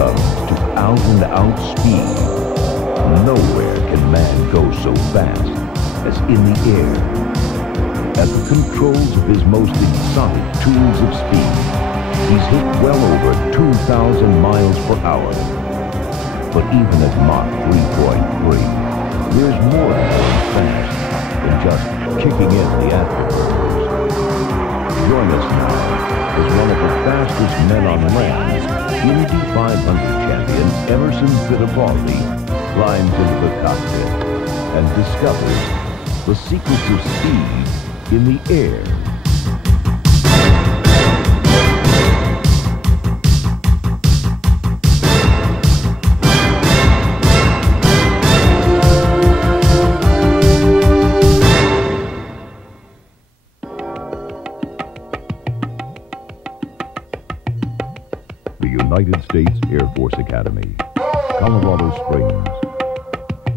comes to out-and-out speed, nowhere can man go so fast as in the air. At the controls of his most exotic tools of speed, he's hit well over 2,000 miles per hour. But even at Mach 3.3, there's more to going fast than just kicking in the afterburners. Join us now as one of the fastest men on land, Indy 500 champion Emerson Fittipaldi climbs into the cockpit and discovers the secrets of speed in the air. The United States Air Force Academy, Colorado Springs.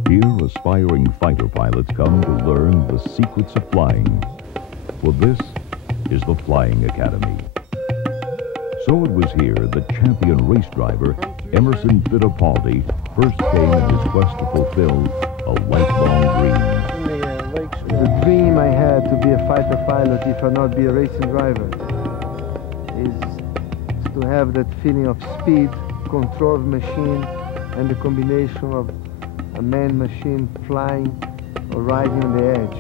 Here, aspiring fighter pilots come to learn the secrets of flying. For this is the Flying Academy. So it was here that champion race driver Emerson Fittipaldi first came in his quest to fulfill a lifelong dream. The dream I had to be a fighter pilot, if I not be a racing driver, is to have that feeling of speed, control of machine, and the combination of a man-machine flying or riding on the edge.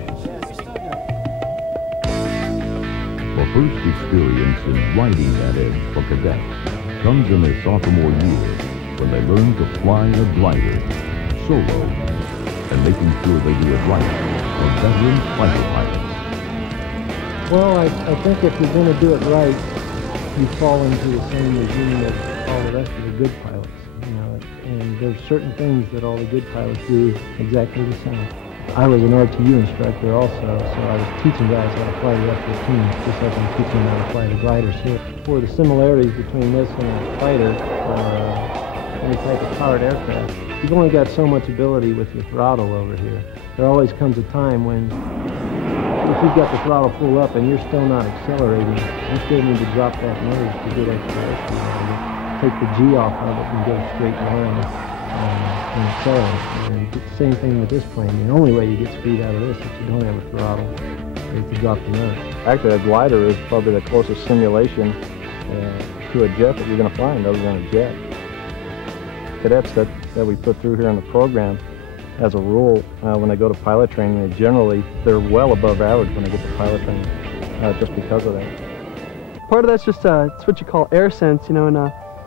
The first experience in riding that edge for cadets comes in their sophomore year when they learn to fly a glider, solo, and making sure they do it right for veteran fighter pilots. Well, I think if you're going to do it right, you fall into the same regime as all the rest of the good pilots. And there's certain things that all the good pilots do exactly the same. I was an RTU instructor also, so I was teaching guys how to fly the F-15, just like I'm teaching them how to fly the gliders here. For the similarities between this and a fighter or any type of powered aircraft, you've only got so much ability with your throttle over here. There always comes a time when, if you've got the throttle full up and you're still not accelerating, you still need to drop that nose to get acceleration. Take the G off of it and go straight line and accelerate. And the same thing with this plane. The only way you get speed out of this if you don't have a throttle is to drop the nose. Actually, a glider is probably the closest simulation to a jet that you're going to find other than a jet. Cadets that we put through here in the program, as a rule, when they go to pilot training, they're well above average when they get to pilot training, just because of that. Part of that's just it's what you call air sense, and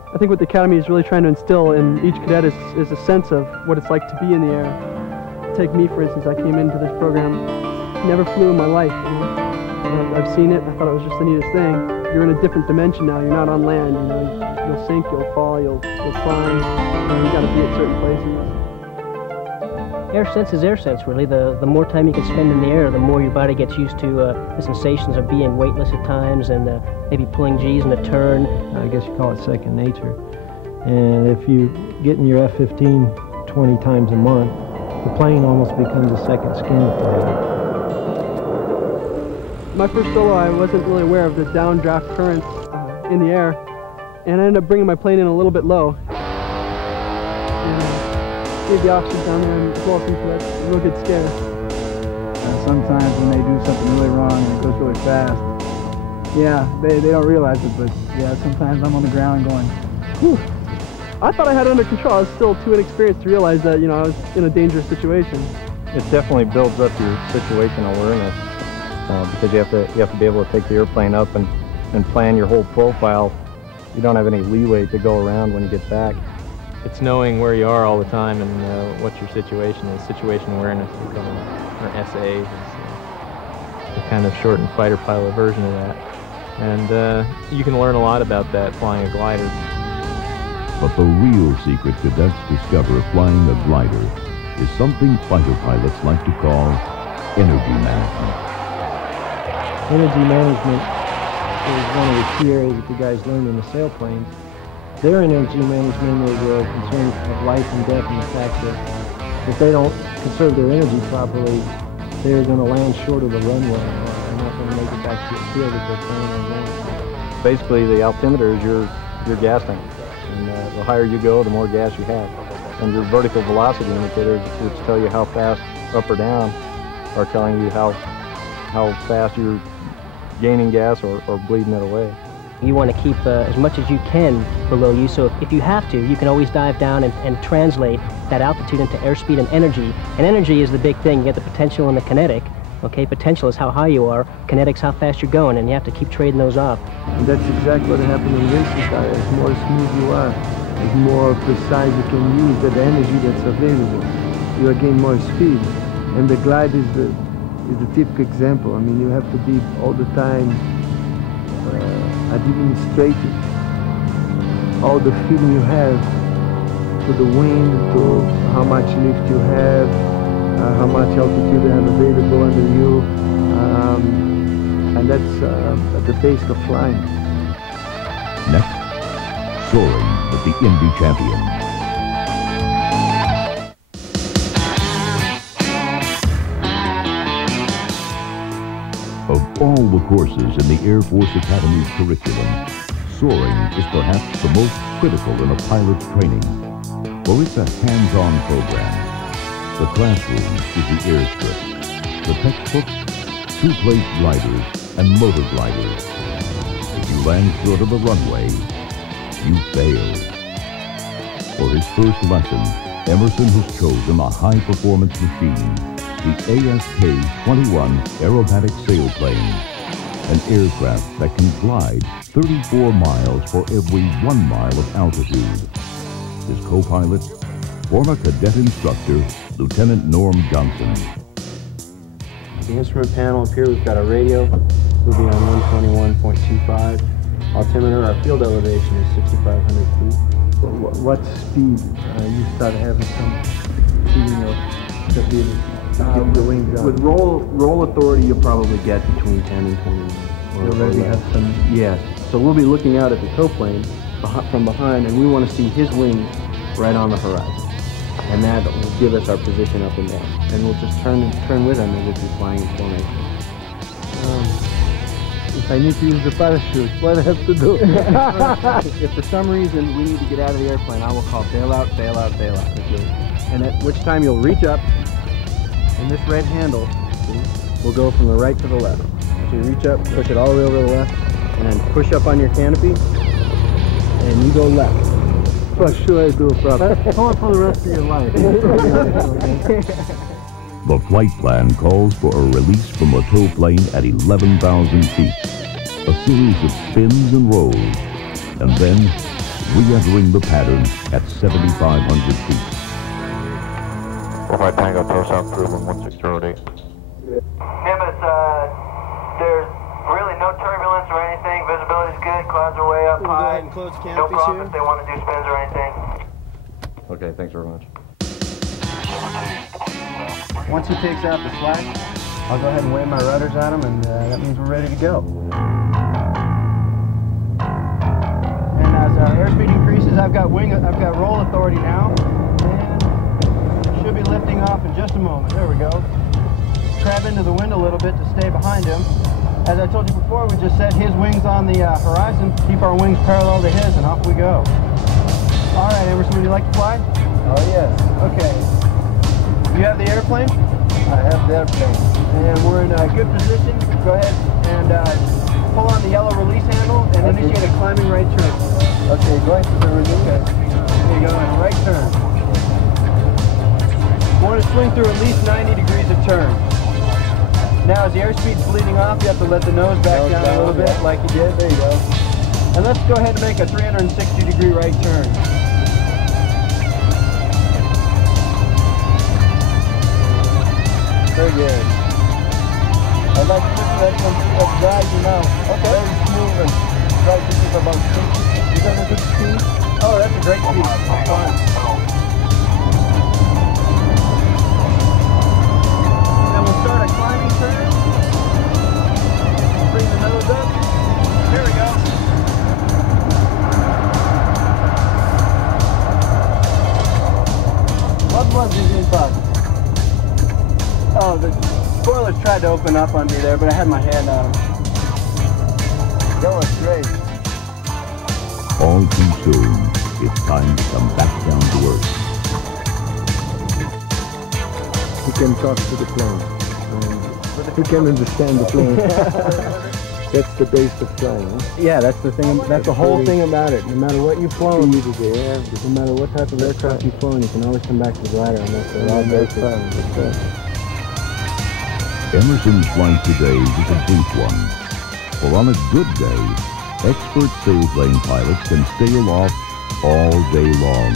I think what the Academy is really trying to instill in each cadet is a sense of what it's like to be in the air. Take me, for instance. I came into this program, never flew in my life. I've seen it, I thought it was just the neatest thing. You're in a different dimension now, you're not on land, you'll sink, you'll fall, you'll climb, you've got to be at certain places. Air sense is air sense, really. The more time you can spend in the air, the more your body gets used to the sensations of being weightless at times and maybe pulling G's in a turn. I guess you call it second nature. And if you get in your F-15 20 times a month, the plane almost becomes a second skin for you. My first solo, I wasn't really aware of the downdraft currents in the air, and I ended up bringing my plane in a little bit low. Gave the officers down there and welcome to that real good scare. Sometimes when they do something really wrong and it goes really fast, yeah, they don't realize it, but yeah, sometimes I'm on the ground going, whew. I thought I had it under control. I was still too inexperienced to realize that, I was in a dangerous situation. It definitely builds up your situational awareness because you have to be able to take the airplane up and plan your whole profile. You don't have any leeway to go around when you get back. It's knowing where you are all the time and what your situation is. Situation awareness, or SA, is the kind of shortened fighter pilot version of that. And you can learn a lot about that flying a glider. But the real secret cadets discover flying a glider is something fighter pilots like to call energy management. Energy management is one of the key areas that the guys learn in the sailplanes. Their energy management is a concern of life and death, and the fact that if they don't conserve their energy properly, they're going to land short of the runway or they're not going to make it back to the field that they're planning on landing. Basically, the altimeter is your gas tank. And the higher you go, the more gas you have. And your vertical velocity indicators, which tell you how fast up or down, are telling you how fast you're gaining gas or bleeding it away. You want to keep as much as you can below you, so if you have to, you can always dive down and translate that altitude into airspeed and energy. And energy is the big thing. You get the potential and the kinetic. Okay, potential is how high you are, kinetics how fast you're going, and you have to keep trading those off. And that's exactly what happened in racing car. As more smooth you are, as more precise you can use the energy that's available, you gain more speed. And the glide is the typical example. I mean, you have to be all the time administrated. All the feeling you have to the wind, to how much lift you have, how much altitude you have available under you, and that's at the base of flying. Next, soaring with the Indy champion. Of all the courses in the Air Force Academy's curriculum, soaring is perhaps the most critical in a pilot's training, for it's a hands-on program. The classroom is the airstrip, the textbooks, two-plate gliders, and motor gliders. If you land short of the runway, you fail. For his first lesson, Emerson has chosen a high-performance machine, the ASK-21 aerobatic sailplane, an aircraft that can glide 34 miles for every 1 mile of altitude. His co-pilot, former cadet instructor, Lieutenant Norm Johnson. The instrument panel up here, we've got a radio. We'll be on 121.25. Altimeter, our field elevation is 6,500 feet. What speed you start having some feeling of stability? The wings with roll authority, you'll probably get between 10 and 21. You already have some. Yes. So we'll be looking out at the tow plane from behind, and we want to see his wings right on the horizon. And that will give us our position up in there. And we'll just turn with him as if he's flying in formation. If I need to use the parachute, what do I have to do? If for some reason we need to get out of the airplane, I will call bail out, bail out, bail out. And at which time you'll reach up, and this red handle will go from the right to the left. So you reach up, push it all the way over to the left, and then push up on your canopy, and you go left. For sure I do, brother. Hold on for the rest of your life. The flight plan calls for a release from the tow plane at 11,000 feet, a series of spins and rolls, and then re-entering the pattern at 7,500 feet. Alpha Tango, tow south through 11608. Nimbus, there's really no turbulence or anything. Visibility's good. Clouds are way up high. Go ahead and close the canopies no problem here. If they want to do spins or anything. Okay, thanks very much. Once he takes out the slack, I'll go ahead and wave my rudders at him, and that means we're ready to go. And as our airspeed increases, I've got roll authority now, and should be lifting off in just a moment. There we go. Crab into the wind a little bit to stay behind him. As I told you before, we just set his wings on the horizon, keep our wings parallel to his, and off we go. All right, Emerson, would you like to fly? Oh, yes. Okay. You have the airplane? I have the airplane. And we're in a good position. Go ahead and pull on the yellow release handle and initiate a climbing right turn. Okay, go into the release. Okay. There you go, and a right turn. We want to swing through at least 90 degrees of turn. Now, as the airspeed's bleeding off, you have to let the nose back down a little bit, like you did. There you go. And let's go ahead and make a 360-degree right turn. Very good. I'd like to let them guide you now. Okay. Very smooth and try to keep about 60. Is that a good speed? Oh, that's a great speed. Fine. And we'll start a climbing turn. Bring the nose up. Here we go. What was this impact? Oh, the spoilers tried to open up on me there, but I had my hand on them. That was great. All too soon, It's time to come back down to earth. He can talk to the plane. He can understand the plane. That's the base of flying. Huh? Yeah, that's the thing. That's the whole thing about it. No matter what you've flown, no matter what type of aircraft you've flown, you can always come back to the glider, and that's a lot of basic. Emerson's flight today is a brief one. For on a good day, expert sailplane pilots can stay aloft all day long,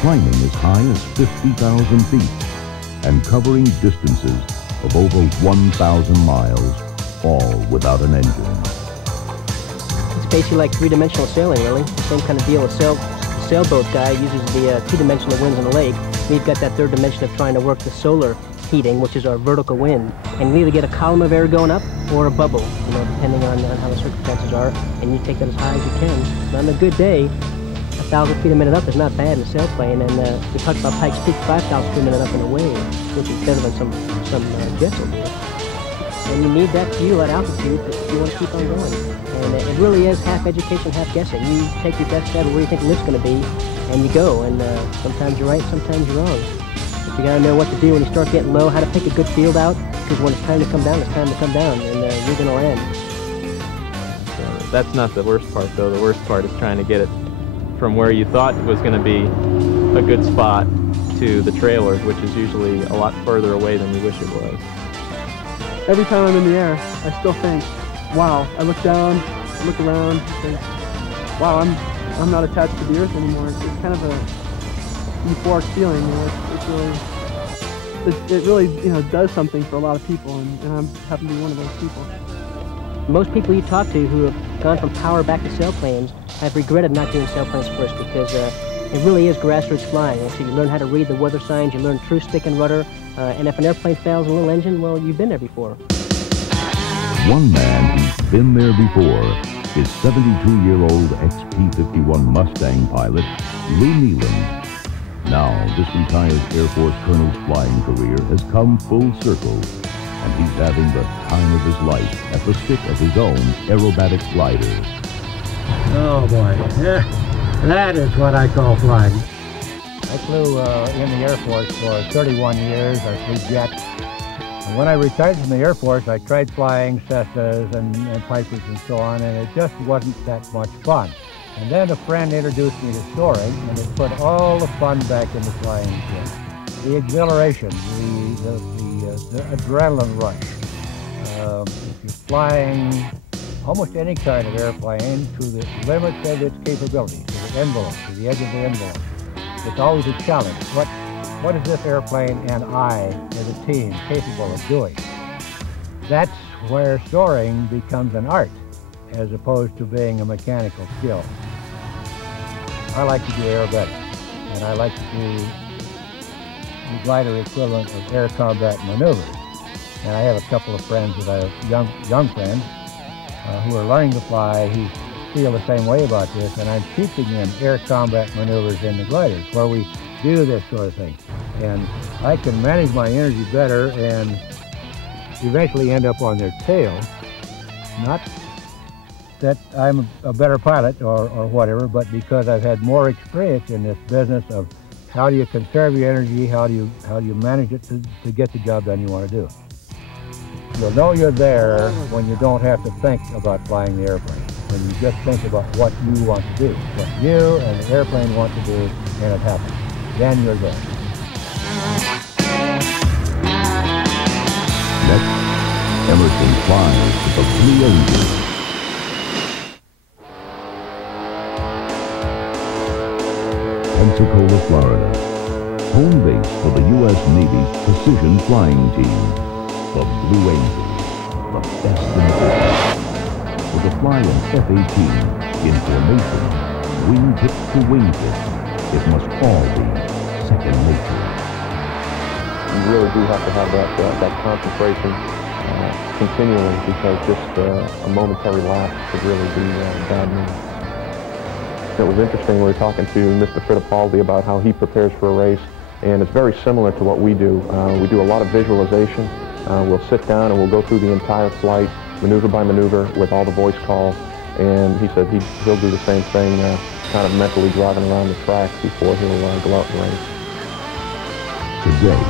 climbing as high as 50,000 feet and covering distances of over 1,000 miles, all without an engine. It's basically like three-dimensional sailing, really. The same kind of deal. The sailboat guy uses the two-dimensional winds in the lake. We've got that third dimension of trying to work the solar heating, which is our vertical wind. And we either get a column of air going up or a bubble, you know, depending on how the circumstances are. And you take that as high as you can. And on a good day, 1,000 feet a minute up is not bad in a sailplane. And we talked about Pikes Peak, 5,000 feet a minute up in a wave, which is better than some jets will do. And you need that fuel at altitude if you want to keep on going. And it really is half education, half guessing. You take your best stab at where you think the lift's going to be, and you go. And sometimes you're right, sometimes you're wrong. But you got to know what to do when you start getting low, how to pick a good field out, because when it's time to come down, it's time to come down, and you're going to land. That's not the worst part, though. The worst part is trying to get it from where you thought it was going to be a good spot to the trailer, which is usually a lot further away than you wish it was. Every time I'm in the air, I still think, wow. I look down, I look around, and think, wow, I'm not attached to the earth anymore. It's kind of a euphoric feeling, you know. It really, you know, does something for a lot of people, and I happen to be one of those people. Most people you talk to who have gone from power back to sailplanes have regretted not doing sailplanes first, because it really is grassroots flying. So you learn how to read the weather signs, you learn true stick and rudder, and if an airplane fails a little engine, well, you've been there before. One man who's been there before is 72-year-old ex-P-51 Mustang pilot Lou Nealon. Now, this retired Air Force colonel's flying career has come full circle, and he's having the time of his life at the stick of his own aerobatic glider. Oh boy, that is what I call flying. I flew in the Air Force for 31 years. I flew jets. And when I retired from the Air Force, I tried flying Cessnas and Pipers and so on, and it just wasn't that much fun. And then a friend introduced me to soaring, and it put all the fun back into flying again. The exhilaration, the adrenaline rush. If you're flying almost any kind of airplane to the limits of its capabilities, to the envelope, to the edge of the envelope, it's always a challenge. What is this airplane and I, as a team, capable of doing? That's where soaring becomes an art, as opposed to being a mechanical skill. I like to do aerobatics, and I like to do the glider equivalent of air combat maneuvers. And I have a couple of friends that I young friends who are learning to fly who feel the same way about this, and I'm teaching them air combat maneuvers in the gliders where we do this sort of thing. And I can manage my energy better and eventually end up on their tail. Not that I'm a better pilot or whatever, but because I've had more experience in this business of how do you conserve your energy, how do you manage it to get the job done you want to do. You'll know you're there when you don't have to think about flying the airplane, when you just think about what you want to do, what you and the airplane want to do, and it happens. Then you're there. Next, Emerson flies to the Blue Angels. Pensacola, Florida, home base for the U.S. Navy's precision flying team, the Blue Angels, the best in the business. With a fly in F-18, in formation, wingtip to wingtip, it must all be second nature. You really do have to have that concentration continually, because just a momentary lapse could really be bad news. It was interesting, we were talking to Mr. Fittipaldi about how he prepares for a race, and it's very similar to what we do. We do a lot of visualization. We'll sit down and we'll go through the entire flight, maneuver by maneuver, with all the voice calls, and he said he'll do the same thing kind of mentally driving around the track before he'll go out and race. Today,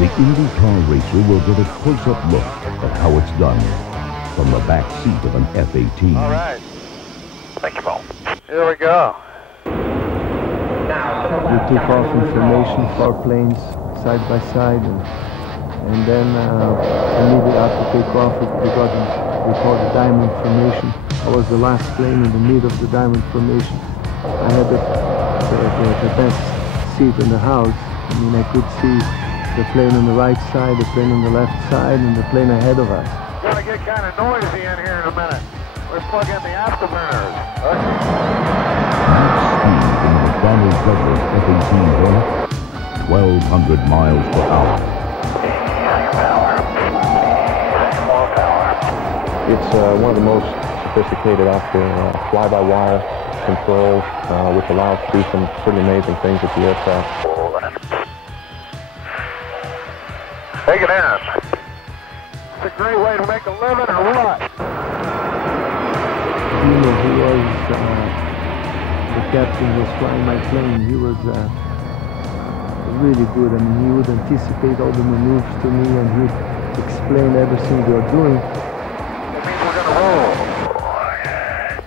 the IndyCar racer will get a close-up look at how it's done from the back seat of an F-18. All right. Thank you, Paul. Here we go. We took off information for planes side by side, and then immediately after takeoff we got we called the diamond formation. I was the last plane in the middle of the diamond formation. I had the best seat in the house. I mean, I could see the plane on the right side, the plane on the left side, and the plane ahead of us. It's going to get kind of noisy in here in a minute. Let's plug in the afterburners. Donald Douglas F-18 Hornet, 1,200 miles per hour. It's one of the most sophisticated out there fly-by-wire controls, which allows to do some pretty amazing things with the aircraft. Take it in. It's a great way to make a living, or what? You know, who was the captain was flying my plane. He was really good. I mean, he would anticipate all the maneuvers to me, and he would explain everything we are doing. That means we're going to roll.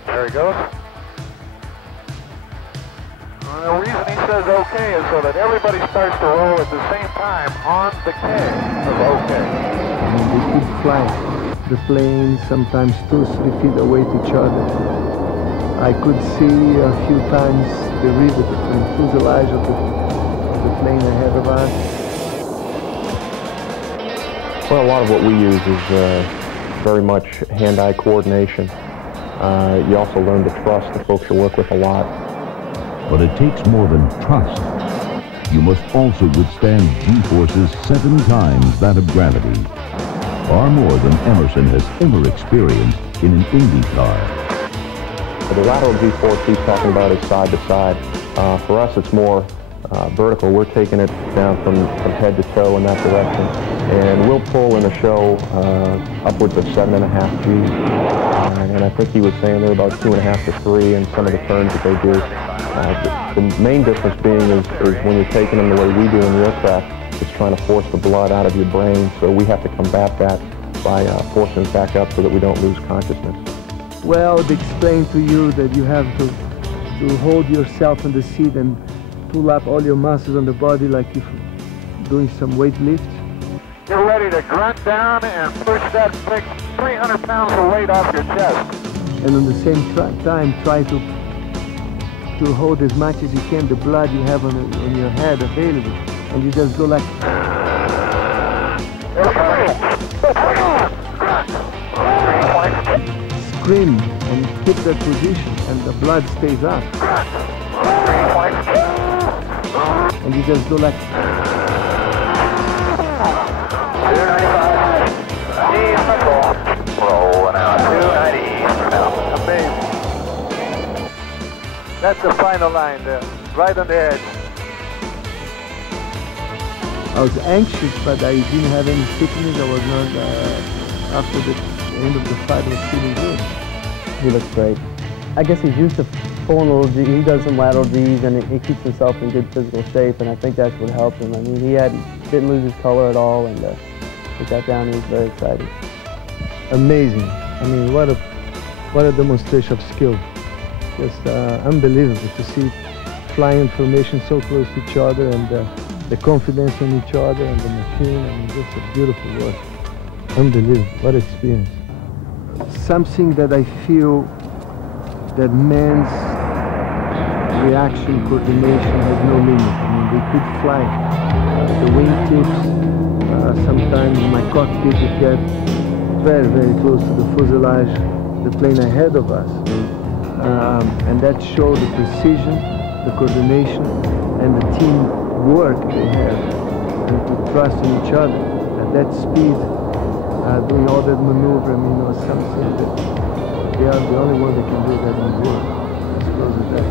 There he goes. The reason he says okay is so that everybody starts to roll at the same time on the K of okay. I mean, they could fly the plane sometimes 2-3 feet away to each other. I could see a few times the rivet and fuselage of the plane ahead of us. Well, a lot of what we use is very much hand-eye coordination. You also learn to trust the folks you work with a lot. But it takes more than trust. You must also withstand G-forces 7 times that of gravity, far more than Emerson has ever experienced in an Indy car. The lateral G-force he's talking about is side to side. For us, it's more vertical. We're taking it down from head to toe in that direction. And we'll pull in a show upwards of 7.5 Gs. And I think he was saying they're about 2.5 to 3 in some of the turns that they do. The main difference being is when you're taking them the way we do in the aircraft, it's trying to force the blood out of your brain. So we have to combat that by forcing it back up so that we don't lose consciousness. Well, they explain to you that you have to hold yourself in the seat and pull up all your muscles on the body like if doing some weight lift. You're ready to grunt down and push that big 300 pounds of weight off your chest. And on the same time, try to hold as much as you can the blood you have on your head available. And you just go like... Scream and keep that position, and the blood stays up. And you just go like... Rolling out, 290. Amazing. That's the final line there, right on the edge. I was anxious, but I didn't have any sickness. I was not, after the end of the fight, I was feeling good. He looks great. I guess he's used to pulling little G. He does some lateral Gs, and he keeps himself in good physical shape, and I think that's what helped him. I mean, he didn't lose his color at all, and he got down and he was very excited. Amazing. I mean, what a demonstration of skill. Just unbelievable to see flying information so close to each other, and the confidence in each other and the machine. I mean, just a beautiful work. Unbelievable. What an experience. Something that I feel that man's reaction coordination has no limit. I mean, they could fly. The wingtips, sometimes in my cockpit it gets very, very close to the fuselage, the plane ahead of us. And that shows the precision, the coordination, and the teamwork they have, and to trust in each other. At that speed, doing all that maneuver, I mean, was something that they are the only one that can do that in the world, as close as that.